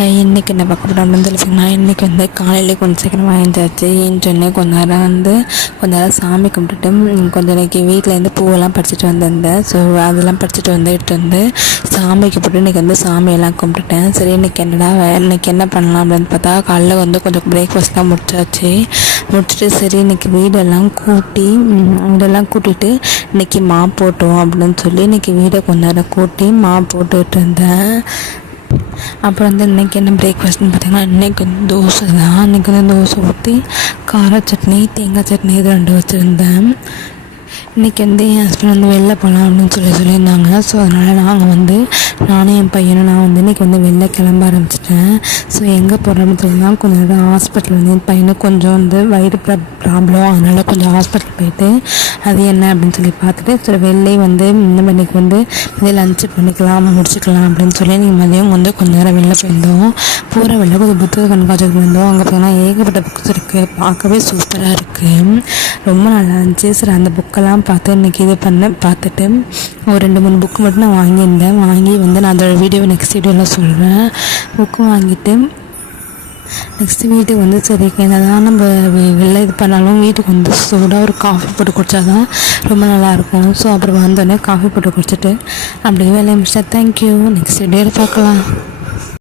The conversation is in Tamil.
இன்றைக்கி என்ன பார்க்க போகிறோம் அப்படின்னு சொல்லிங்கன்னா, இன்றைக்கி வந்து காலையிலே கொஞ்சம் சீக்கிரமாக எழுந்தாச்சு. ஏஞ்சோடனே கொஞ்ச நேரம் சாமி கும்பிட்டுட்டு கொஞ்சம் இன்றைக்கி வீட்டிலேருந்து பூவெல்லாம் பறிச்சிட்டு வந்திருந்தேன். ஸோ அதெல்லாம் பறிச்சிட்டு வந்து எடுத்து வந்து சாமிக்கு போட்டு இன்றைக்கி வந்து சாமியெல்லாம் கும்பிட்டுட்டேன். சரி இன்றைக்கி இன்றைக்கி என்ன பண்ணலாம் அப்படின்னு பார்த்தா, காலைல வந்து கொஞ்சம் பிரேக்ஃபாஸ்ட்லாம் முடிச்சுட்டு சரி இன்றைக்கி வீடெல்லாம் கூட்டிட்டு இன்றைக்கி மாப் போட்டோம் அப்படின்னு சொல்லி இன்றைக்கி வீடை கொஞ்ச நேரம் கூட்டி மாப் போட்டுட்டு இருந்தேன். அப்புறம் வந்து இன்றைக்கி என்ன பிரேக்ஃபாஸ்ட்னு பார்த்திங்கன்னா, இன்றைக்கி வந்து தோசை தான். இன்றைக்கி வந்து தோசை ஊற்றி கார சட்னி, தேங்காய் சட்னி இது 2 வச்சுருந்தேன். இன்றைக்கி வந்து என் ஹஸ்பண்ட் வந்து வெளில போகலாம் அப்படின்னு சொல்லியிருந்தாங்க. ஸோ அதனால் நானும் என் பையனும் இன்றைக்கி வந்து வெளில கிளம்ப ஆரம்பிச்சிட்டேன். ஸோ எங்கே போகிறோம்னு சொல்லினா, கொஞ்சம் நேரம் ஹாஸ்பிட்டல் வந்து என் பையனுக்கு கொஞ்சம் வந்து வயிறு ப்ராப்ளம், அதனால் கொஞ்சம் ஹாஸ்பிட்டல் போயிட்டு அது என்ன அப்படின்னு சொல்லி பார்த்துட்டு சரி வெளிலே வந்து இந்த மணிக்கு வந்து இதே லஞ்சு முடிச்சுக்கலாம் அப்படின்னு சொல்லி நீங்கள் மதியம் வந்து கொஞ்சம் நேரம் வெளில போயிருந்தோம். போகிற வெளில கொஞ்சம் புத்தக கண்காட்சிக்கு போயிருந்தோம். அங்கே போனால் ஏகப்பட்ட புக்ஸ் இருக்குது, பார்க்கவே சூப்பராக இருக்குது, ரொம்ப நல்லா இருந்துச்சு. சரி அந்த புக்கெல்லாம் பார்த்து இன்றைக்கி பார்த்துட்டு ஒரு 2-3 புக்கு மட்டும் நான் வாங்கி வந்து நான் அதோட நெக்ஸ்ட் வீடியோவில் சொல்கிறேன். புக்கு வாங்கிட்டு நெக்ஸ்ட்டு வீட்டுக்கு வந்து சரி என்னதான் நம்ம வெளில இது பண்ணாலும் வீட்டுக்கு வந்து சூடாக ஒரு காஃபி போட்டு குடித்தா தான் ரொம்ப நல்லாயிருக்கும். ஸோ அப்புறம் வந்தோடனே காஃபி போட்டு குடிச்சிட்டு அப்படியே வேலையை முடிச்சா. தேங்க்யூ. நெக்ஸ்ட் வீடியோவில் பார்க்கலாம்.